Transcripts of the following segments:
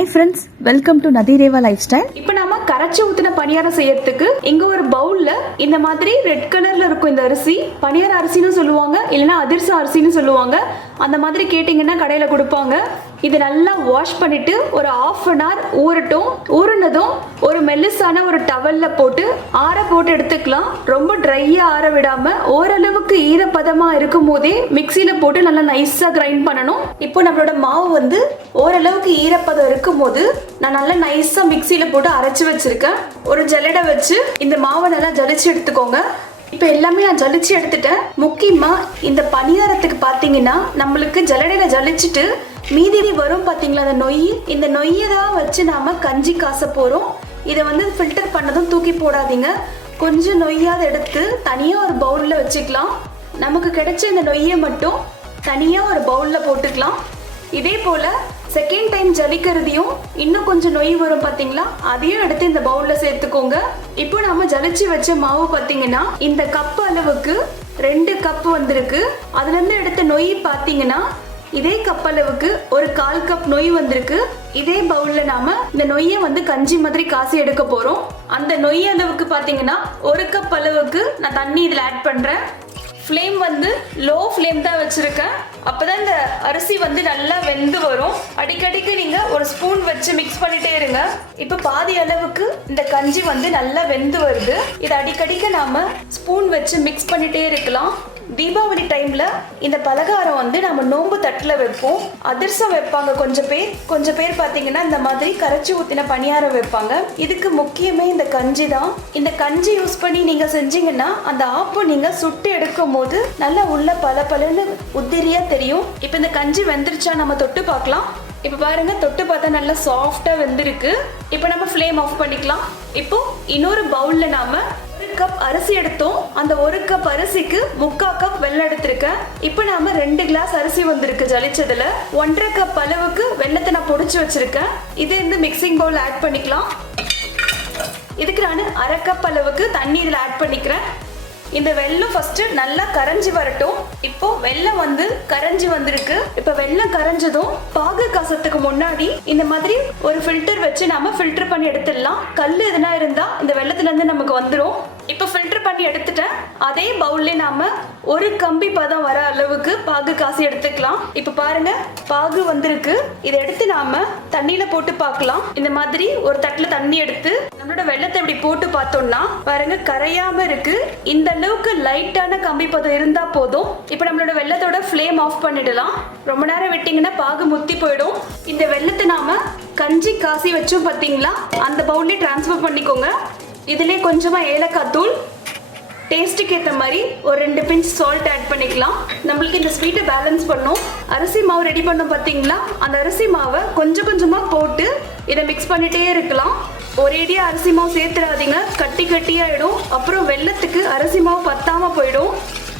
Hi friends welcome to Nathireva life style இப்போ நாம கரைச்சி ஊத்தின பணியாரம் செய்யறதுக்கு இங்க ஒரு பவுல்ல இந்த மாதிரி ரெட் கலர்ல இருக்கும் இந்த அரிசி பணியார அரிசின்னு சொல்லுவாங்க இல்லைன்னா அதிர்ச அரிசின்னு சொல்லுவாங்க. அந்த மாதிரி கேட்டிங்கன்னா கடையில கொடுப்பாங்க. இது நல்லா வாஷ் பண்ணிட்டு ஒரு ஆஃப் அன் ஹவர் ஊறட்டும் ஊறினதும் மெல்லிசான ஒரு டவல்ல போட்டு ஆற போட்டு எடுத்துக்கலாம். ரொம்ப ட்ரையா ஆற விடாம ஓரளவுக்கு ஈரப்பதமா இருக்கும் போதே மிக்சியில போட்டு நல்லா நைஸா கிரைண்ட் பண்ணணும். இப்போ நம்மளோட மாவு வந்து ஓரளவுக்கு ஈரப்பதம் இருக்கும் போது நான் நல்லா நைஸா மிக்சியில போட்டு அரைச்சு வச்சிருக்கேன். ஒரு ஜல்லடை வச்சு இந்த மாவை நல்லா ஜலிச்சு எடுத்துக்கோங்க. இப்போ எல்லாமே நான் ஜலிச்சு எடுத்துட்டேன். முக்கியமா இந்த பணியாரத்துக்கு பார்த்தீங்கன்னா நம்மளுக்கு ஜல்லடையில ஜலிச்சுட்டு மீதி வரும் பார்த்தீங்களா அந்த நொய்? இந்த நொய்யை தான் வச்சு நாம கஞ்சி காச போறோம். இதை வந்து ஃபில்டர் பண்ணதும் தூக்கி போடாதீங்க. கொஞ்சம் நொய்யாவது எடுத்து தனியாக ஒரு பவுலில் வச்சுக்கலாம். நமக்கு கிடைச்ச இந்த நொய்யை மட்டும் தனியாக ஒரு பவுலில் போட்டுக்கலாம். இதே போல் செகண்ட் டைம் ஜலிக்கிறதையும் இன்னும் கொஞ்சம் நொய் வரும் பார்த்தீங்களா அதையும் எடுத்து இந்த பவுலில் சேர்த்துக்கோங்க. இப்போ நாம ஜலிச்சு வச்ச மாவு பார்த்தீங்கன்னா இந்த கப் அளவுக்கு ரெண்டு கப் வந்திருக்கு. அதுலேருந்து எடுத்த நொய் பார்த்தீங்கன்னா இதே கப் அளவுக்கு ஒரு கால் கப் நொய் வந்திருக்கு. இதே பவுல்ல நாம இந்த நொய்யை வந்து கஞ்சி மாதிரி காசி எடுக்க போறோம். அந்த நொய் அளவுக்கு பாத்தீங்கன்னா ஒரு கப் அளவுக்கு நான் தண்ணி இதுல ஆட் பண்றேன். ஃப்ளேம் வந்து லோ ஃப்ளேம் தான் வச்சுருக்கேன். அப்போ தான் இந்த அரிசி வந்து நல்லா வெந்து வரும். அடிக்கடிக்கு நீங்கள் ஒரு ஸ்பூன் வச்சு மிக்ஸ் பண்ணிட்டே இருங்க. இப்போ பாதி அளவுக்கு இந்த கஞ்சி வந்து நல்லா வெந்து வருது. இதை அடிக்கடிக்கு நாம ஸ்பூன் வச்சு மிக்ஸ் பண்ணிட்டே இருக்கலாம். தீபாவளி டைம்ல இந்த பலகாரம் வந்து நம்ம நோம்பு தட்டுல வைப்போம். அதிர்சம் வைப்பாங்க கொஞ்சம் பேர். கொஞ்சம் பேர் பாத்தீங்கன்னா இந்த மாதிரி கரைச்சி ஊத்தின பணியாரம் வைப்பாங்க. இதுக்கு முக்கியமே இந்த கஞ்சி தான். இந்த கஞ்சி யூஸ் பண்ணி நீங்க செஞ்சீங்கன்னா அந்த ஆப்பு நீங்க சுட்டு எடுக்கும் போது நல்லா உள்ள பல பலன்னு உதிரியா தெரியும். இப்போ இந்த கஞ்சி வெந்துருச்சா நம்ம தொட்டு பார்க்கலாம். இப்போ பாருங்க தொட்டு பார்த்தா நல்லா சாஃப்டா வெந்திருக்கு. இப்போ நம்ம ஃப்ளேம் ஆஃப் பண்ணிக்கலாம். இப்போ இன்னொரு பவுல்ல நாம கப் அரிசி எடுத்தோம். அந்த ஒரு கப் அரிசிக்கு முக்கா கப் வெள்ளம் எடுத்திருக்கேன். இப்போ நாம ரெண்டு கிளாஸ் அரிசி வந்திருக்கு ஜலிச்சதுல. ஒன்றரை கப் அளவுக்கு வெள்ளத்தை நான் பொடிச்சு வச்சிருக்கேன். இது இந்த மிக்சிங் பவுல் ஆட் பண்ணிக்கலாம். இதுக்கு நான் அரை கப் அளவுக்கு தண்ணி இதில் ஆட் பண்ணிக்கிறேன். இந்த வெள்ளம் ஃபர்ஸ்ட் நல்லா கரைஞ்சி வரட்டும். இப்போ வெள்ளம் வந்து கரைஞ்சி வந்திருக்கு. இப்போ வெள்ளம் கரைஞ்சதும் பாகு கசத்துக்கு முன்னாடி இந்த மாதிரி ஒரு ஃபில்டர் வச்சு நாம ஃபில்டர் பண்ணி எடுத்துடலாம். கல் எதுனா இருந்தா இந்த வெள்ளத்துல இருந்து நமக்கு வந்துடும் இப்போ ஃபில்டர் பண்ணி எடுத்துட்டேன். அதே பவுல்லே நாம ஒரு கம்பி பதம் வர அளவுக்கு பாகு காசி எடுத்துக்கலாம். இப்போ பாருங்க பாகு வந்திருக்கு. இதை எடுத்து நாம தண்ணியில போட்டு பார்க்கலாம். இந்த மாதிரி ஒரு தட்டுல தண்ணி எடுத்து நம்மளோட வெள்ளத்தை இப்படி போட்டு பார்த்தோம்னா பாருங்க கரையாம இருக்கு. இந்த அளவுக்கு லைட்டான கம்பி பதம் இருந்தா போதும். இப்போ நம்மளோட வெள்ளத்தோட ஃப்ளேம் ஆஃப் பண்ணிடலாம். ரொம்ப நேரம் விட்டீங்கன்னா பாகு முத்தி போயிடும். இந்த வெள்ளத்தை நாம கஞ்சி காசி வச்சோம் பார்த்தீங்களா? அந்த பவுல்லே டிரான்ஸ்ஃபர் பண்ணிக்கோங்க. இதுலேயே கொஞ்சமாக ஏலக்காய் தூள் டேஸ்ட்டுக்கு ஏற்ற மாதிரி ஒரு ரெண்டு பிஞ்ச் சால்ட் ஆட் பண்ணிக்கலாம். நம்மளுக்கு இந்த ஸ்வீட்டை பேலன்ஸ் பண்ணும். அரிசி மாவு ரெடி பண்ணோம் பார்த்தீங்களா அந்த அரிசி மாவை கொஞ்சம் கொஞ்சமாக போட்டு இதை மிக்ஸ் பண்ணிகிட்டே இருக்கலாம். ஒரேடியாக அரிசி மாவு சேர்த்துடாதீங்க. கட்டி கட்டியாயிடும் அப்புறம் வெள்ளத்துக்கு அரிசி மாவு பத்தாமல் போயிடும்.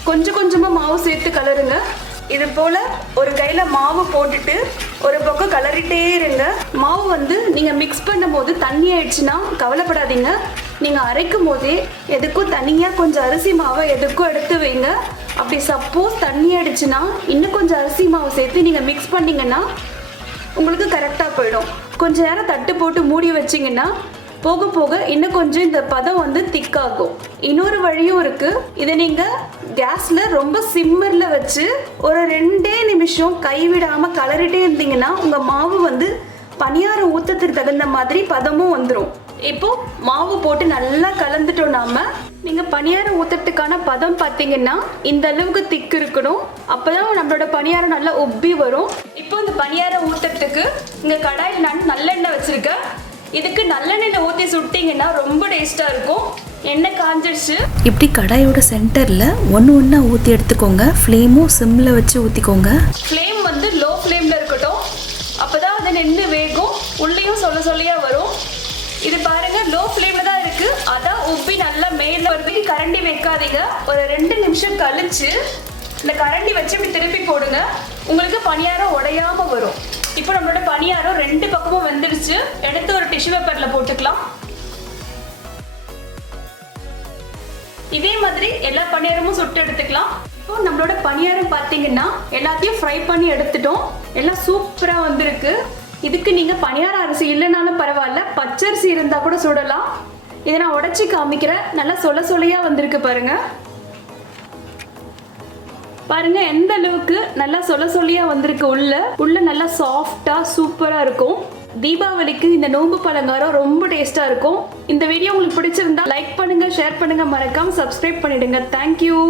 கொஞ்சம் கொஞ்சமாக மாவு சேர்த்து கலருங்க. இது போல் ஒரு கையில் மாவு போட்டுட்டு ஒரு பக்கம் கலரிட்டே இருங்க. மாவு வந்து நீங்கள் மிக்ஸ் பண்ணும்போது தண்ணி ஆயிடுச்சுன்னா கவலைப்படாதீங்க. நீங்கள் அரைக்கும் போதே எதுக்கும் தனியாக கொஞ்சம் அரிசி மாவை எதுக்கும் எடுத்து வைங்க. அப்படி சப்போஸ் தண்ணி அடிச்சுன்னா இன்னும் கொஞ்சம் அரிசி மாவு சேர்த்து நீங்கள் மிக்ஸ் பண்ணிங்கன்னா உங்களுக்கு கரெக்டாக போயிடும். கொஞ்ச நேரம் தட்டு போட்டு மூடி வச்சிங்கன்னா போக போக இன்னும் கொஞ்சம் இந்த பதம் வந்து திக்காகும் இன்னொரு வழியும் இருக்கு. இதை நீங்க கேஸ்ல ரொம்ப சிம்மர்ல வச்சு ஒரு ரெண்டே நிமிஷம் கைவிடாம கலரிட்டே இருந்தீங்கன்னா உங்க மாவு வந்து பணியாரம் ஊத்தத்துக்கு தகுந்த மாதிரி பதமும் வந்துடும் இப்போ மாவு போட்டு நல்லா கலந்துட்டோம் நாம. நீங்க பணியாரம் ஊத்துறதுக்கான பதம் பார்த்தீங்கன்னா இந்த அளவுக்கு திக்கு இருக்கணும். அப்பதான் நம்மளோட பணியாரம் நல்லா உப்பி வரும். இப்போ இந்த பணியாரம் ஊத்துறதுக்கு இங்க கடாயில் நான் நல்லெண்ணெய் வச்சிருக்கேன். இதுக்கு நல்லெண்ணெயில ஊத்தி சுட்டிங்கன்னா ரொம்ப டேஸ்டா இருக்கும். எண்ணெய் காஞ்சிடுச்சு இப்படி கடாயோட சென்டரில் ஒன்று ஒன்றா ஊற்றி எடுத்துக்கோங்க. ஃப்ளேமும் சிம்மில் வச்சு ஊற்றிக்கோங்க ஃப்ளேம் நல்லா கரண்டி வைக்காதீங்க. ஒரு ரெண்டு நிமிஷம் கழிச்சு இந்த கரண்டி வச்சு இப்படி திருப்பி போடுங்க. உங்களுக்கு பணியாரம் உடையாம வரும். இப்போ நம்மளோட பணியாரம் ரெண்டு பக்கமும் வந்துடுச்சு. எடுத்து ஒரு டிஷ்யூ பேப்பர்ல போட்டுக்கலாம். இதே மாதிரி எல்லா பணியாரமும் சுட்டு எடுத்துக்கலாம். இப்போ நம்மளோட பணியாரம் பார்த்தீங்கன்னா எல்லாத்தையும் ஃப்ரை பண்ணி எடுத்துட்டோம். எல்லாம் சூப்பராக வந்திருக்கு. இதுக்கு நீங்க பணியார அரிசி இல்லைனாலும் பரவாயில்ல. பச்சரிசி இருந்தா கூட சுடலாம். இதை நான் உடச்சி காமிக்கிறேன். நல்லா சொல்ல சொல்லையா வந்திருக்கு பாருங்க. பாருங்க எந்த அளவுக்கு நல்லா சொல்ல சொல்லியா வந்திருக்கு உள்ள. உள்ள நல்லா சாஃப்டா சூப்பரா இருக்கும். தீபாவளிக்கு இந்த நோம்பு பலங்காரம் ரொம்ப டேஸ்டா இருக்கும். இந்த வீடியோ உங்களுக்கு பிடிச்சிருந்தா லைக் பண்ணுங்க ஷேர் பண்ணுங்க. மறக்காம சப்ஸ்கிரைப் பண்ணிடுங்க. தேங்க்யூ